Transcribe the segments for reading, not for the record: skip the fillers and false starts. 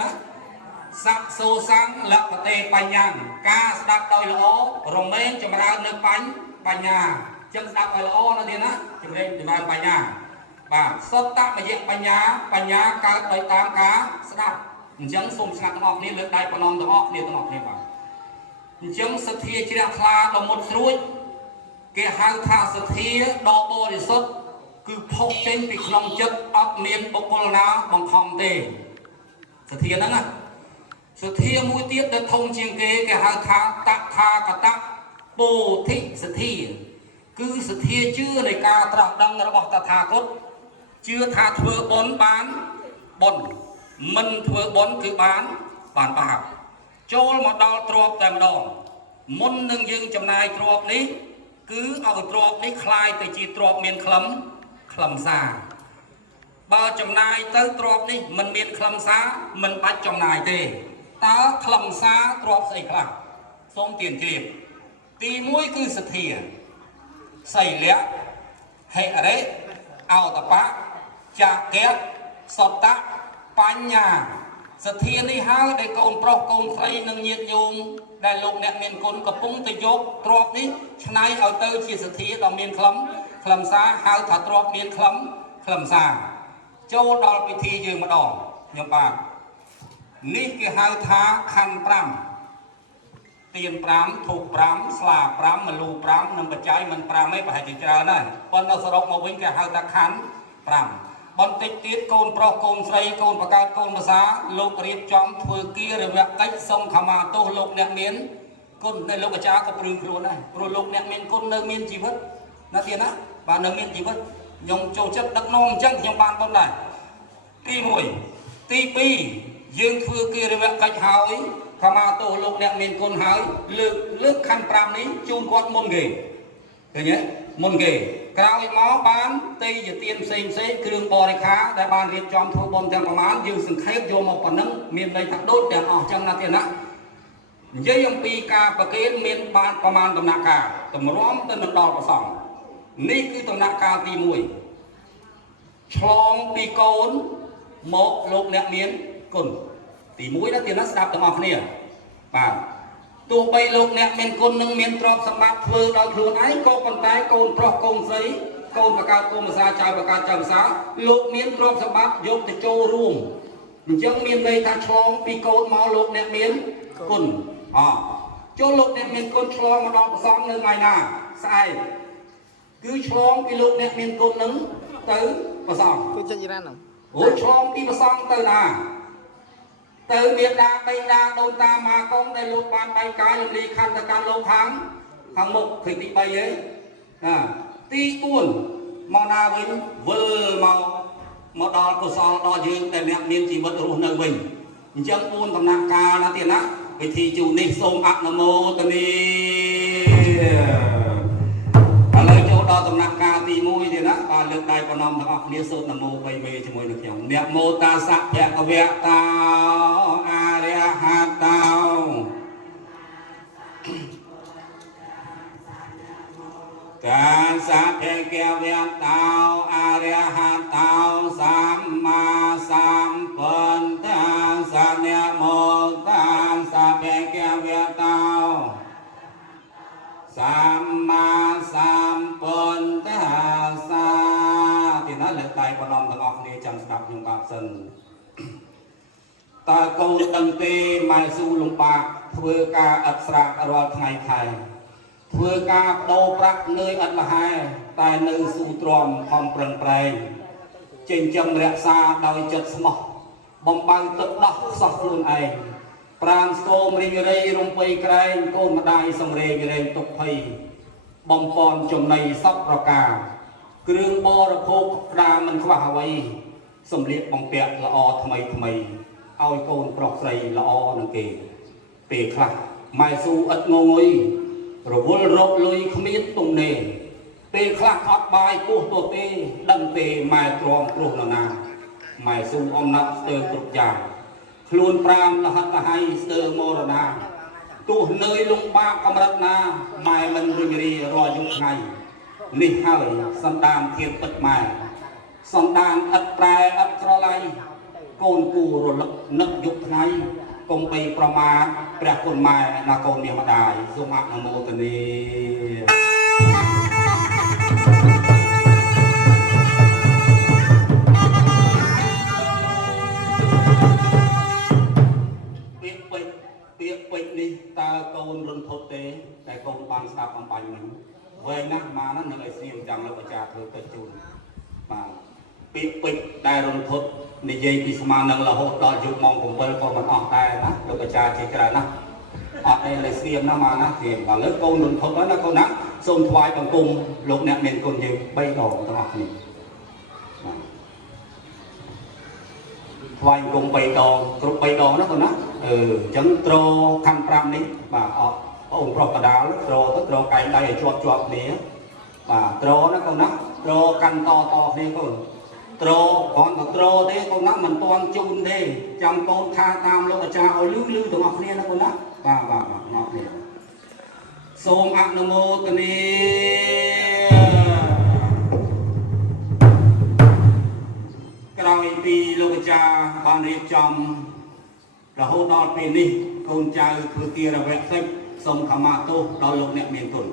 นะสักโซซังละปะเตปัญญากาสดับโดยละอโรเมนจำราเนื้อปัญญาจึงสดับโดยละอนั่นเองนะจึงเรียนจำราปัญญาบ่าสดตะมาเยปัญญาเกิดโดยตามกาสดับจึงสมสกัดตอกนี้เลือกได้ปนอมตอกนี้ตอกนี้บ่าจึงสถีเจริญคลาดมดสรุยเกี่ยหาทาสถีดอกบริสุทธิ์คือพกเจนปีขนมจัดอัดเมียนปกลนาบังคอมเตสถีนั้นนะสถีมวยเตี้ยเดินทงเชียงเกแกหาทาตะทากตะโปธิสถีคือสถีชื่อในการตรัสดังระบบตถาคตชื่อทาเถื่อบนบานบนมันเถื่อบนคือบานบานปากโจลมาดอลตรอบแต่มาดองมุนหนึ่งยังจำนายตรอบนี้คือเอาตรอบนี้คลายแต่จีตรอบเมียนคลำซาบ่จำนายเต้ตรอบนี้มันเมียนคลำซามันปัดจำนายเตตาคลำซาตรอบใส่คลังทรงเตียนเกลียบตีมุ้ยคือสถีใส่เลี้ยให้อะไรเอาตะปะจากแก๊สสดตะปัญญาสถีนี่ฮะได้โกนปลอกโกนไฟหนึ่งเยียดโยงได้ลงเนี่ยเมียนคนกระปุ้งตะยกตรอบนี้ชนายเอาเตอร์ชีสถีต่อเมียนคลำซาหาถัดตรอบเมียนคลำซาโจดอลพิธียืมมาดองยมปางนี่คือหาท้าคันปรำเตียนปรำถูกปรำสลาปรำมันลูปรำนำปัจจัยมันปรำไม่ไปจิตรานั่นบนเราสรบมาวิ่งแก่หาตาคันปรำบนติดติดโกนปลอกโกนใส่โกนประกาศโกนภาษาโลกเรียบจอมถือเกียร์ระเบียบกัจทรงขมาโตโลกเนี่ยเมียนก้นในโลกอาจารย์ก็ปรึงครูได้ปรุโลกเนี่ยเมียนก้นเนื้อเมียนชีวิตนั่นเองนะบ้านเนื้อเมียนชีวิตยงโจจัดดักนองจังยงบ้านบนได้ตีมวยตีปียืงถือเกียร์ระเบียบกัจหายขมาโตโลกเนี่ยเมียนก้นหายเลือกคันปรามนี้จูนกอดมนเกยอย่างเงี้ยมนเกยกล่าวหมอบ้านตีจะเตียนเซ็งเครื่องบริค้าได้บ้านเรียนจอมทัวบนจังประมาณยืงสึงเทพโยมปนนั้นมีในทักโดดแต่ออกจังนาเตียนะยังปีกาประเกณฑ์มีบ้านประมาณตำนักกาตำร้อมต้นดอกประสองนี่คือตำนักกาตีมวยชองปีโกนหมกโลกเนี่ยเมียนกุนตีมวยนั่นเตียนนัสดับตำออกเนี่ยป่าตัวใบโลกเนี่ยเมียนคนหนึ่งเมียนตรอบสมบัติเฟื่องดาวครูไหนก็คนตายโกนเพราะโกนใสโกนประกาศโกนภาษาชาวประกาศชาวภาษาโลกเมียนตรอบสมบัติยกแต่โจรุ่งยังเมียนในทางชองปีโกนหมอโลกเนี่ยเมียนกุนโจโลกเนี่ยเมียนกุนชองมาดอกสองหนึ่งไงนะใช่คือชองปีโลกเนี่ยเมียนกุนหนึ่งตื้อประสองคือจะยี่นั่นหรอโอ้ชองปีประสองตื้อนาtừ miền đa tây đa đồn ta mà con đây lục ban bay cái làm đi khăn ta can lục hàng một thì tị bay ấy ti cuốn màu na vinh vơ màu đỏ của sao đỏ dương để miệng miên chỉ vật ruộng nơi mình chân cuốn tầm nạc ca là tiền á vì thì chủ nịch sông ác nam mô tầm đi lời chỗ đó tầm nạc ca ti môi thì đó và lực đại của nông thằng học nia sốt nam mô bay về cho môi được hiểu niệm mô ta sắc nhẹ có vẻ tao a tao cả sát thế kia vẻ tao a tao sam ma sam phân ta sa niệm mô ta sát thế kia vẻ tao sam ma sam phân ta sa thì nó lực tay của nông thằng học nia chẳng đọc những bạc sân ta câu đăng tê mai su lùng bạc thưa ca ấp sạc rồi ngày thầy thưa ca đô bạc nơi ấp là hai tại nơi su tròn phòng prần prey trên chân rẽ xa đôi chất mọc bông băng tức đọc sọc luôn ai pran sôm ring rây rung pây cray cô mà đai sông rê rê tục pây bông con chồng này sóc rò cà kêu bò rò khô ra mình khóa hawaii sông liệt bông bẹt là o thầm mày ao con prọc dày là o nè kì tề khạc mai su ất ngôi rồi vô rộp lôi không biết tung nề tề khạc hot bài của tổ tề đâm tề mai tròn trù là nào mai su om nắp sơ trục dài luôn pram là hất là hay sơ mô là nào tu nơi lung ba cầm đất na mai mình rì rồi dùng ngày nị hơi sân đàn thiên tật mai sân đàn ất prai ất trò lay កូនគូរលឹកនឹកយុគថ្ងៃកុំបីប្រមាថព្រះគុណម៉ែណាកូនមាសម្ដាយសូមអនុមោទនាពាក្យពេចន៍នេះតើកូនរន្ធត់ទេតែកូនបានស្ដាប់អំបញ្ញមិញវែងណាស់មកណានឹងឲ្យស្រៀងចាំលោកអាចារ្យធ្វើទៅជូនបាទពាក្យពេចន៍ដែលរន្ធត់និយាយពីស្មាននឹងរហូតដល់យុគម៉ោង7ក៏មិនអស់ដែរណាលោកអាចារ្យជាច្រើនណាអត់ទេលេស្រៀងណាមកណាស្រៀងដល់លើកូនរន្ធត់ហើយណាកូនណាសូមថ្វាយបង្គំលោកអ្នកមានគុណយើង3ដងទាំងអស់គ្នាថ្វាយបង្គំ3ដងគ្រប់3ដងណាកូនណាអញ្ចឹងត្រខណ្ឌ5នេះបាទអត់អូនប្រុសកដាលត្រទៅត្រកែងដៃឲ្យជាប់គ្នាបាទត្រណាកូនណាត្រកាន់តគ្នាកូនត្រគ្រាន់តែត្រទេកូនណាមិនទាន់ជូនទេចាំកូនថាតាមលោកអាចារ្យឲ្យលឺទាំងអស់គ្នាណាកូនណាបាទទាំងអស់គ្នាសូមអនុមោទនាក្រោយពីលោកអាចារ្យបានរៀបចំរហូតដល់ពេលនេះកូនចៅធ្វើទារវៈតិចសូមខមាទោសដល់លោកអ្នកមានគុណ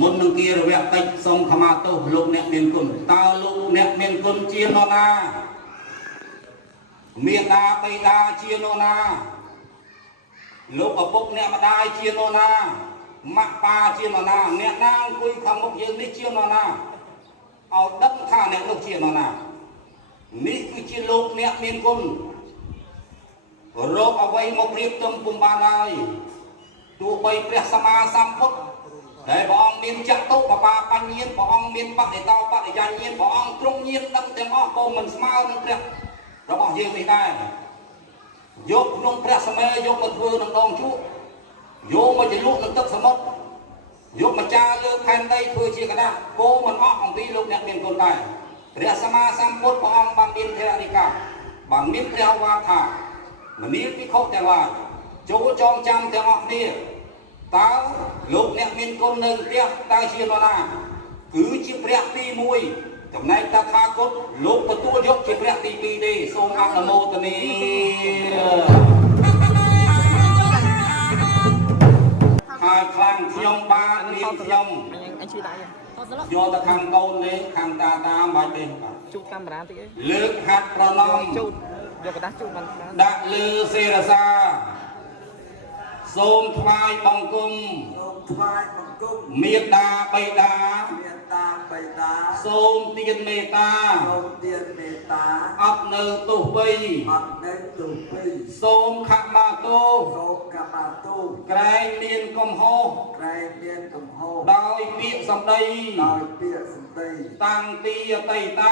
មុននឹងទារវៈតិចសូមខមាទោសលោកអ្នកមានគុណតើលោកអ្នកមានគុណជានរណាមេដាបៃតាជានរណាលោកឪពុកអ្នកម្ដាយជានរណាម៉ាក់ប៉ាជានរណាអ្នកណាអង្គុយខាងមុខយើងនេះជានរណាឲ្យដឹងថាអ្នកនោះជានរណានេះគឺជាលោកអ្នកមានគុណរកអ្វីមករៀបចំពុំបានហើយទោះបីព្រះសម្មាសម្ពុទ្ធដែលព្រះអង្គមានចតុបបាបញ្ញៀនព្រះអង្គមានបដិតោបដិញ្ញញាណព្រះអង្គទ្រង់ញាណដឹងទាំងអស់ក៏មិនស្មើនឹងព្រះរបស់យើងនេះដែរយកក្នុងព្រះសម័យយកមកធ្វើនឹងដងជក់យកមកជលក់នឹងទឹកសមុទ្រយកមកចាលើផែនដីធ្វើជាกระดาษគោមិនអស់អំពីលោកអ្នកមានគុណដែរព្រះសម្មាសម្ពុទ្ធព្រះអង្គបានមានធរណិកាបានមានព្រះវាថាមនាលភិក្ខុទាំងឡាយចូលចងចាំទាំងអស់គ្នាតើលោកអ្នកមានគុណនៅផ្ទះតើជានរណាគឺជាព្រះទី1ចំណែកតថាគតលោកទទួលយកជាព្រះទី2ទេសូមអនុមោទនាហើយខ្លាំងខ្ញុំបានមានខ្ញុំអញជួយដៃយកទៅខាងកូននេះខាងតាតាមបាច់ទេជូតកាមេរ៉ាតិចឯងលើកហាត់ប្រណំជូតយកกระดาษជូតបានដាក់លើសេរសាសូមថ្វាយបង្គំមេត្តាបិតាសូមទានមេត្តាអត់នៅទុះបីសូមខមាទោសក្រែងមានកំហុសដោយពាក្យសម្ដីតាំងពីអតីត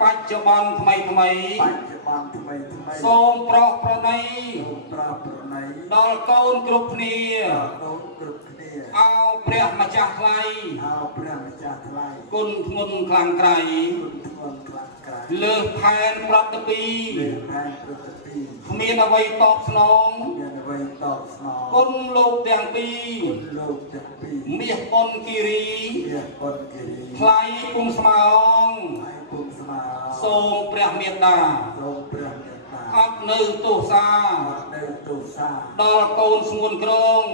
បច្ចុប្បន្នថ្មីសូមប្រោសប្រណីដល់កូនគ្រប់គ្នាអោព្រះម្ចាស់ថ្លៃគុណធ្ងន់ខ្លាំងក្រៃលើសផែនប្រតិពីគ្មានអ្វីតបស្នងគុណលោកទាំងពីរមាសប៉ុនគិរីថ្លៃគុំស្មោងសូមព្រះមេត្តាអត់នៅទោសាដល់កូនស្ងួនក្រង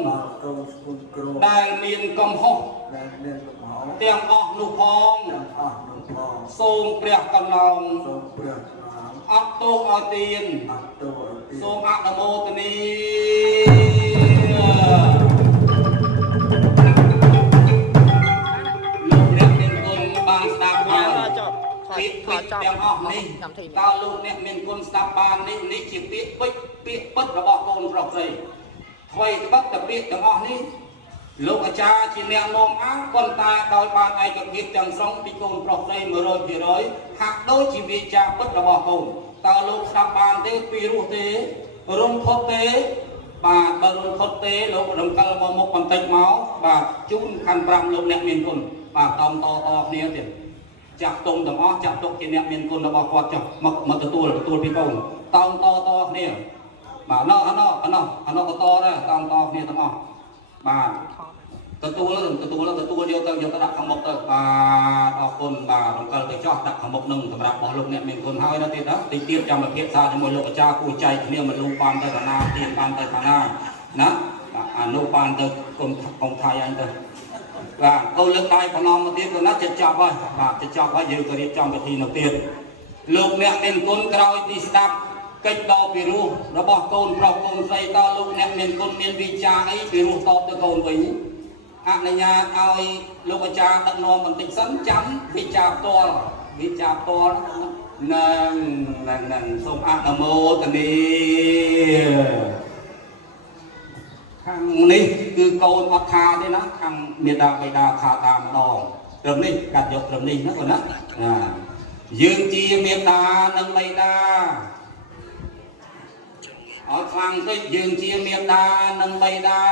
ដែលមានកំហុសទាំងអស់នោះផងសូមព្រះកំឡោងអត់ទោសឲ្យទានសូមអនុមោទនាលោកអ្នកមានគុណបានស្ដាប់ហើយពាក្យពេចន៍ទាំងអស់នេះតើលោកអ្នកមានគុណស្ដាប់បាននេះជាពាក្យពេចន៍ពាក្យពិតរបស់កូនប្រុសស្រីអ្វីត្បិតតែពាក្យទាំងអស់នេះលោកអាចារ្យជាអ្នកនាំអាងប៉ុន្តែដោយបានឯកភាពទាំងស្រុងពីកូនប្រុសស្រី 100% ហាក់ដូចជាវាចាពិតរបស់កូនតើលោកស្ដាប់បានទេពីរស់ទេរំភត់ទេបាទបើរំភត់ទេលោករំកិលមកមុខបន្តិចមកបាទជូនខណ្ឌ5លោកអ្នកមានគុណបាទតតគ្នាទៀតចាក់ទុំទាំងអស់ចាក់ទុកជាអ្នកមានគុណរបស់គាត់ចុះមកទទួលពីកូនតគ្នាបាទអណោះក៏តដែរតគ្នាទាំងអស់បាទ ទទួលយកទៅដាក់ខាងមុខទៅអរគុណបាទរំកិលទៅចោះដាក់ខាងមុខនឹងសម្រាប់របស់លោកអ្នកមានគុណហើយណាទៀតណាតិចទៀតចាំមកភាសាជាមួយលោកអាចារ្យគួរចែកគ្នាមកលូបានទៅតាណាទៀនបានទៅតាណាណាអានោះបានទៅគុំកងថៃអញទៅបាទកូនលើកដៃប្រណម្យមកទៀតគាត់ណាចិត្តចាប់ហើយបាទចិត្តចាប់ហើយយើងក៏រៀបចំពិធីនៅទៀតលោកអ្នកមានគុណក្រោយពីស្ដាប់កិច្ចដ៏ពិរោះរបស់កូនប្រុសកូនស្រីតលោកអ្នកមានគុណមានវិចារអីពិរោះតបទៅកូនវិញអនុញ្ញាតឲ្យលោកអាចារ្យដឹកនាំបន្តិចសិនចាំវិចារផ្ទាល់នឹងសូមអនុមោទនាខាងនេះគឺកូនអត់ខាទេណាខាងមេដាបៃតាខាតាមម្ដងត្រឹមនេះកាត់យកត្រឹមនេះណាបងណាយើងជាមេដានិងបៃតាអត់ខ្លាំងពេកយើងជាមេដានិងបៃតា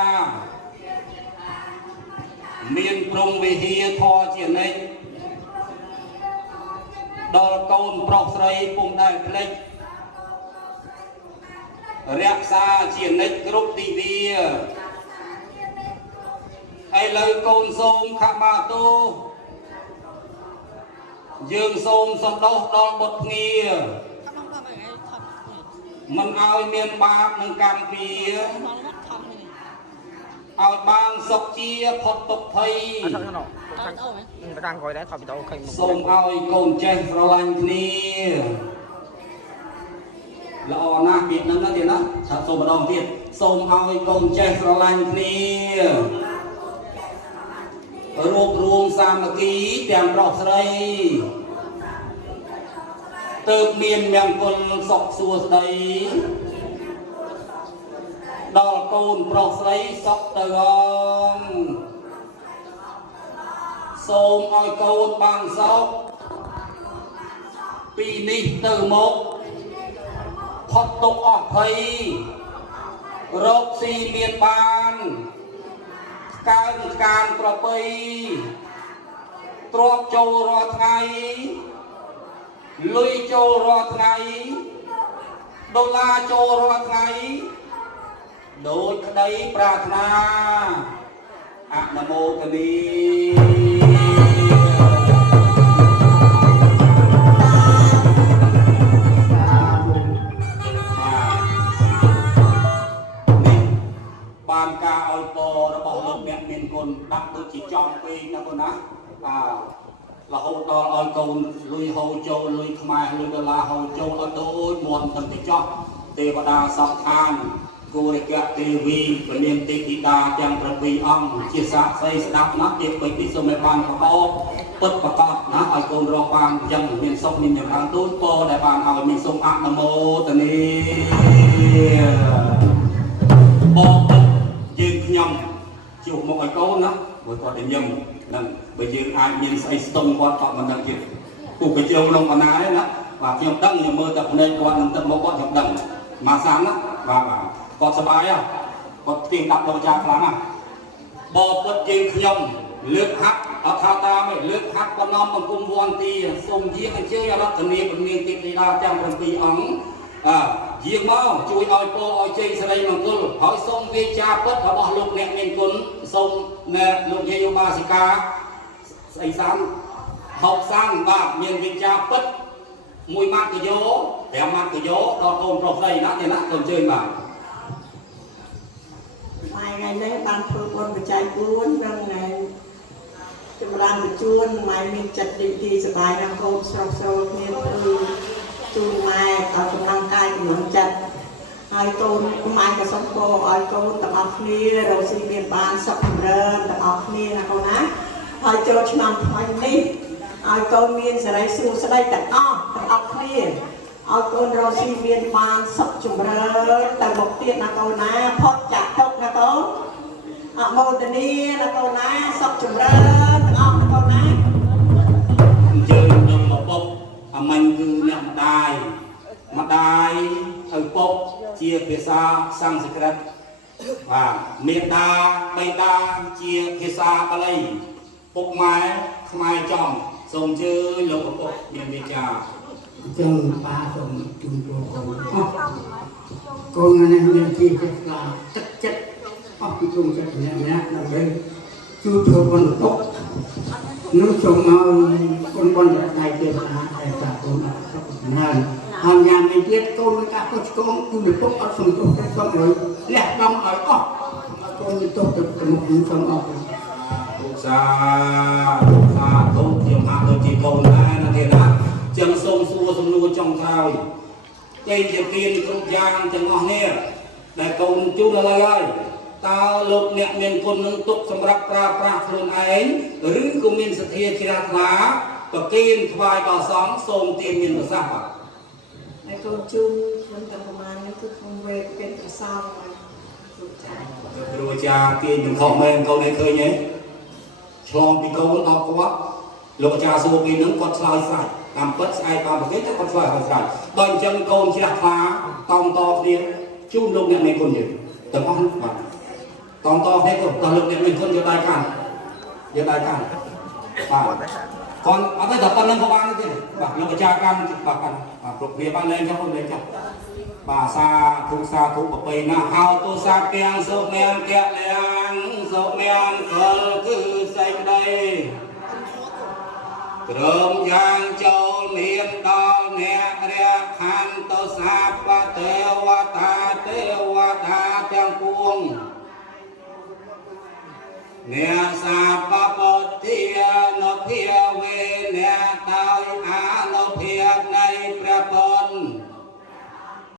មានព្រំវិហារធរជានិច្ចដល់កូនប្រុសស្រីពុំដែលភ្លេចរក្សាជានិច្ចគ្រប់ទិវាឥឡូវកូនសូមខមាទោសយើងសូមសំដោសដល់បុត្រភ្ងាមិនឲ្យមានបាបនឹងកម្មពៀឲ្យបានសុខជាផុតទុក្ខភ័យសូមឲ្យកូនចេះស្រឡាញ់គ្នាល្អណាស់ពាក្យហ្នឹងណាទៀតណាថាសូមម្ដងទៀតសូមឲ្យកូនចេះស្រឡាញ់គ្នារួបរวมសាមគ្គីទាំងប្រុសស្រីទើបមានមង្គលសុខសួស្តីដល់កូនប្រុសស្រីសុខទៅអងសូមឲ្យកូនបានសុខពីនេះទៅមកផុតទុក្ខអស់ភ័យរកស៊ីមានបានកើនកានប្របីទ្រព្យចូលរាល់ថ្ងៃលុយចូលរាល់ថ្ងៃដុល្លារចូលរាល់ថ្ងៃដូចក្តីប្រាថ្នាអនុមោទនីបានការឲ្យពររបស់លោកអ្នកមានគុណដាក់ដូចជាចំពេកណាបងណារហូតដល់ឲ្យកូនលុយហូរចូលលុយខ្មែរលុយដុល្លារហូរចូលឲ្យដូចមាន់ទាំងទីចោះទេវតាសពឋានគូរិកៈទេវីពលានទេពធីតាទាំង7អង្គជាសាក្សីស្ដាប់ណាទៀតពេកនេះសូមឲ្យបានប្រកបពិតប្រកបណាឲ្យកូនរកបានយ៉ាងមានសុខមានចម្រើនទូលពរដែលបានឲ្យមានសូមអនុមោទនាបងយើងខ្ញុំជួបមកឲ្យកូនណាព្រោះគាត់តែញឹមហ្នឹងបើយើងអាចមានស្អីស្ទង់គាត់ក៏មិនដឹងទៀតទូកជ្រៅក្នុងបណ្ណាទេណាបាទខ្ញុំដឹងខ្ញុំមើលតែភ្នែកគាត់នឹងទឹកមកគាត់ខ្ញុំដឹងមកសាមណាបាទគាត់សប្បាយគាត់ទៀងដាក់លោកចាខ្លាំងណាបងពុតយើងខ្ញុំលើកហាត់អត់ថាតាមទេលើកហាត់បំណំបង្គំវន្ទីសូមយាងអញ្ជើញអរតនីពនាងទេពធីតាទាំង7អង្គយាងមកជួយឲ្យពរឲ្យជ័យសិរីមង្គលហើយសូមវាចាពិតរបស់លោកអ្នកមានគុណសូមលោកយាយឧបាសិកាស្អីសានហុកសានបាទមានវិចាពិតមួយម៉ាត់កយោ5ម៉ាត់កយោដល់កូនប្រុសស្រីណាទេណាសូមជើញបាទថ្ងៃនេះបានធ្វើបុណ្យបច្ច័យ4និងចម្រើនបញ្ជូនម៉ែមានចិត្តរីករាយសប្បាយណាស់កូនស្រស់ស្រួលគ្នាគឺជូនម៉ែឲ្យកម្លាំងកាយកម្លាំងចិត្តហើយកូនម៉ែក៏សូមពរឲ្យកូនទាំងអស់គ្នារកស៊ីមានបានសុខចម្រើនទាំងអស់គ្នាណាកូនណាហើយចូលឆ្នាំថ្មីនេះឲ្យកូនមានសេរីសួស្តីទាំងអស់គ្នាឲ្យកូនរកស៊ីមានបានសុខចម្រើនទៅមុខទៀតណាកូនណាផុតចាក់ទុកណាកូនអមោទនីណាកូនណាសុខចម្រើនទាំងអស់ណាកូនណាយើងនឹងមកពុកអមាញ់គឺអ្នកម្ដាយឪពុកជាភាសាសំស្ក្រឹតបាទមេដាបៃតាជាភាសាបាលីពុកម៉ែខ្មែរចំសូមជើញលោកឪពុកមានវិចារចឹងប៉ាសូមជូនពរកូននេះមានជាចិត្តខ្លាំងទឹកចិត្តអស់ពីគុំចិត្តអ្នកដើម្បី chú thừa con tốt nó trồng mau con đại tiền đại cả con này hàng nhà mình biết con các con cứ được tốt ở sông rồi lẹ đông ở con tốt được một sông ở សាធុខ្ញុំហាក់ដូចជាកូនដែរណាទេណាចឹងសូមសួរសំណួរចុងក្រោយចេញជាទានគ្រប់យ៉ាងទាំងអស់នេះដែលកូនជួនឥឡូវហើយតើលោកអ្នកមានគុណនឹងទុកសម្រាប់ប្រើប្រាស់ខ្លួនឯងឬក៏មានសទ្ធាជ្រះថ្លាប្រគិនថ្វាយដល់សង្ឃសូមទានមានប្រសាសន៍បាទ ហើយកូនជូនខ្ញុំតែប្រហែលនេះគឺខ្ញុំវេเป็นប្រសងគ្រូចា គ្រូអាចារ្យទាននឹងខុសមែនកូនឯងឃើញទេឆ្លងពីកូនដល់គាត់លោកអាចារ្យសួរពីនឹងគាត់ឆ្លើយស្រេចតាមពិតស្អែកតាមប្រទេសតែគាត់ឆ្លើយស្រេចដល់អញ្ចឹងកូនជ្រះថ្លាតង់តគ្នាជូនលោកអ្នកមានគុណយើងទាំងអស់បាទតង់តគ្នាក៏ដល់លោកអ្នកមានគុណយកដៃកាន់បាទគាត់អត់ទេតែប៉ុណ្្នឹងក៏បានទេបាទលោកអាចារ្យកាន់បាទកាន់គ្រប់គ្នាបានលែងចុះលែងចុះបាទសាធុប្រពៃណាហៅទោសាទាំងសុមានកលៀងសុមានកលគឺសេចក្តីព្រមយ៉ាងចូលមានដល់អ្នករខន្តោសាបទេវតាទាំងពួងអ្នកសាប